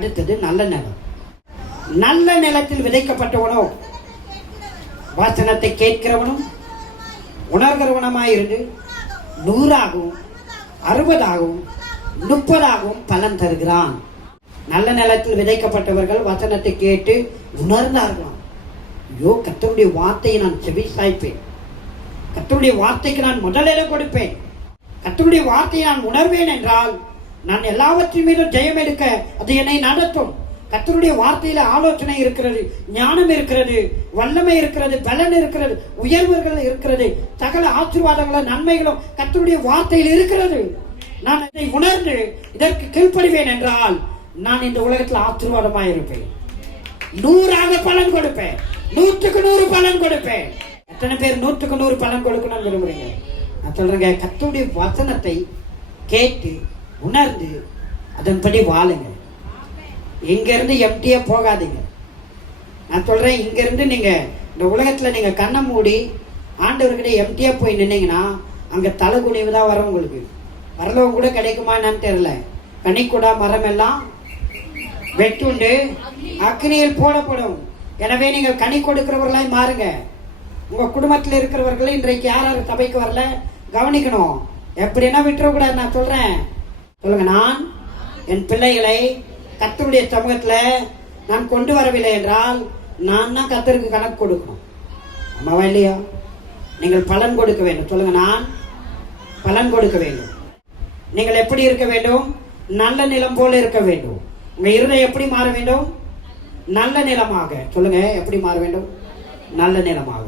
அடுத்தது நல்ல நிலம். நல்ல நிலத்தில் விதைக்கப்பட்டவனோ வசனத்தை கேட்கிறவனும் உணர்கிறவனமாயிருந்து 100ஆகவும் 60ஆகவும் 30ஆகவும் பலன் தருகிறான். நல்ல நிலத்தில் விதைக்கப்பட்டவர்கள் வசனத்தை கேட்டு உணர்ந்தார்களாம். ஐயோ, கர்த்தருடைய வார்த்தையை நான் செவி சாய்ப்பேன், கர்த்தருடைய வார்த்தைக்கு நான் முதலிடம் கொடுப்பேன், கர்த்தருடைய வார்த்தையை நான் உணர்வேன் என்றால் நான் எல்லாவற்றின் மீதும் ஜெயம் எடுக்க அது என்னை நடத்தும். கர்த்தருடைய வார்த்தையில ஆலோசனை இருக்கிறது, ஞானம் இருக்கிறது, வல்லமை இருக்கிறது, பலன் இருக்கிறது, உயர்வுகள் இருக்கிறது, சகல ஆசீர்வாதங்களும் நன்மைகளும் கர்த்தருடைய வார்த்தையில் இருக்கிறது. நான் அதை உணர்ந்து இதற்கு கீழ்ப்படிவேன் என்றால் நான் இந்த உலகத்தில் ஆசீர்வாதமாக இருப்பேன், 100ஆக பலன் கொடுப்பேன், 100க்கு 100 பலன் கொடுப்பேன். எத்தனை பேர் 100க்கு 100 பலன் கொடுக்கணும்னு விரும்புறீங்க? நான் சொல்றேங்க, கர்த்தருடைய வசனத்தை கேட்டு உணர்ந்து அதன்படி வாழுங்க. இங்கிருந்து எம்டியா போகாதீங்க. நான் சொல்றேன், இங்கிருந்து நீங்க இந்த உலகத்துல நீங்க கண்ணை மூடி ஆண்டவர்கிட்ட எம்டியா போய் நின்னீங்கன்னா அங்க தலை குனிவு தான் வரும். உங்களுக்கு பரலோகம் கூட கிடைக்குமா என்னன்னு தெரியல. கனிக்கூடா மரம் எல்லாம் வெட்டுண்டு அக்னியில் போடப்படும். எனவே நீங்கள் கனி கொடுக்கிறவர்களாய் மாறுங்க. உங்க குடும்பத்தில் இருக்கிறவர்கள் இன்றைக்கு யார் சபைக்கு வரல கவனிக்கணும். எப்படின்னா விட்டுறக்கூடாது. நான் சொல்றேன், சொல்லுங்க, நான் என் பிள்ளைகளை கர்த்தருடைய சமூகத்துல நான் கொண்டு வரவில்லை என்றால் நான் தான் கர்த்தருக்கு கணக்கு கொடுக்கணும். அம்மாவா இல்லையா? நீங்கள் பலன் கொடுக்க வேண்டும். சொல்லுங்க, நான் பலன் கொடுக்க வேண்டும். நீங்கள் எப்படி இருக்க வேண்டும்? நல்ல நிலம் போல இருக்க வேண்டும். உங்க இருதயம் எப்படி மாற வேண்டும்? நல்ல நிலமாக. சொல்லுங்க, எப்படி மாற வேண்டும்? நல்ல நிலமாக.